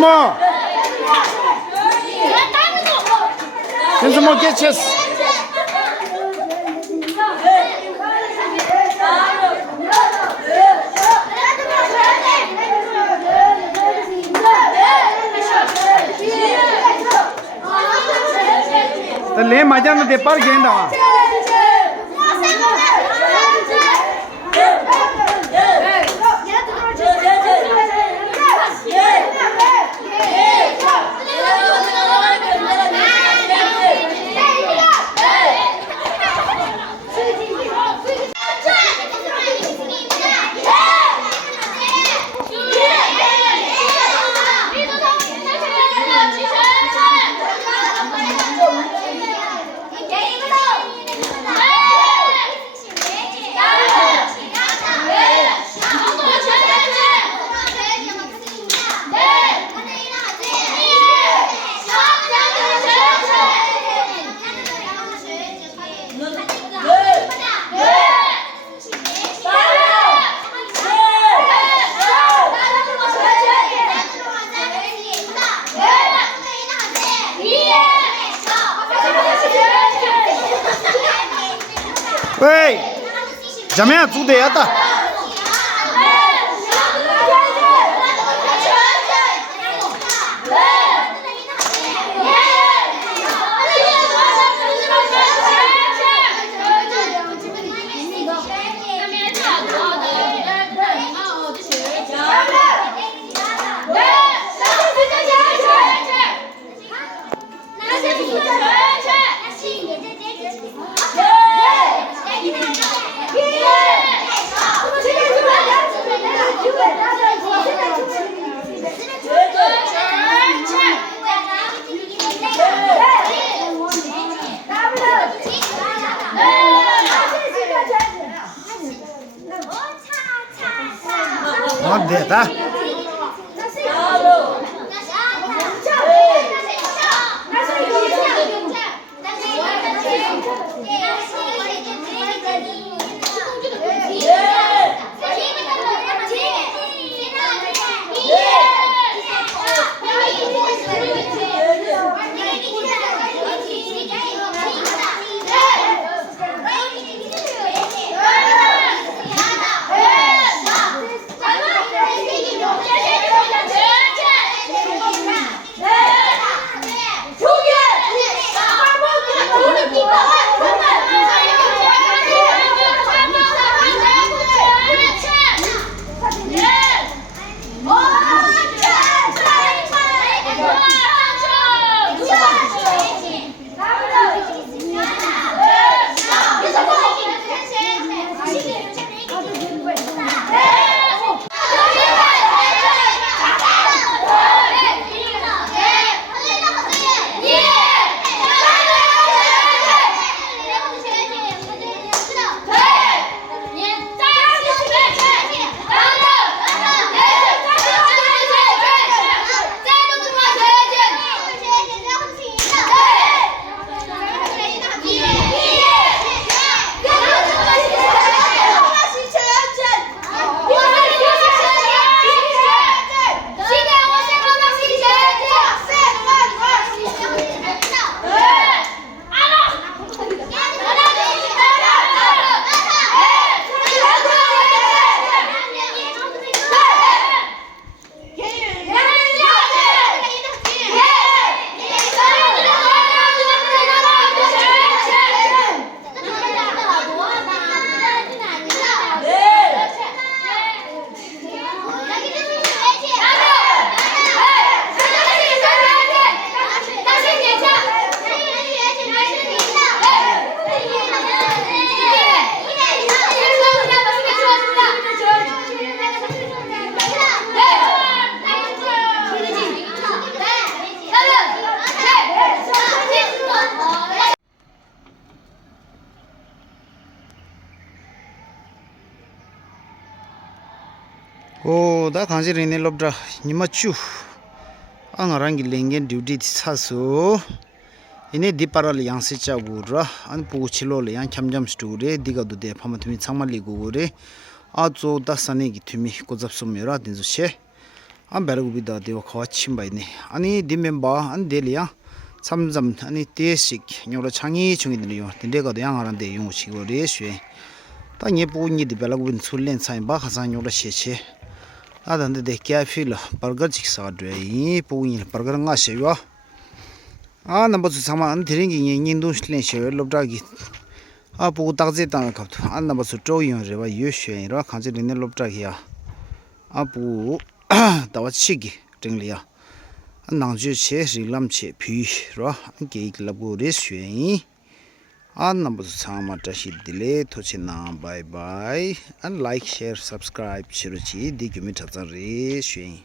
Benzema. Benzema geçeceğiz. ले मजा में दे पर गेंद आ喂，怎么样？煮的呀的。안 됐다. 오, 다 간지르네 럽드라 니마추 앙아랑기 랭겐 듀티 사수 이네 디파랄 양시차 구라 안 부치로레 양 참잠 스토레 디가도데 파마트미 창말리 구레 아조 다사네기 투미 고잡소메라 딘주셰 안 베르고비다 데와 거침바이네 아니 디멤바 안 데리야 삼점 아니 데식 녀로 창이 중이들이요 데가도 양하란데 용시고 레쉐 땅에 보니디 베라고빈 술렌 사임바 하산요로 셰셰 아단데 데 캐필 버거 직사드레 이 보니 버거 nga세요 아 넘버 3 안 드링기 인도 슬렌 셰 롭다기 아 보고 딱제 땅에 갑도 안 넘버 2 조용 레바 유쉐이라 간지 리네 롭다기야 아부 다와치기 땡리야 안낭주 체시 람체 피로 게 글라고 레스웨이 안 넘버 3 마타시 딜레 토치나 바이 바이 and like share subscribe 치르치 디규미 타자리 쉐이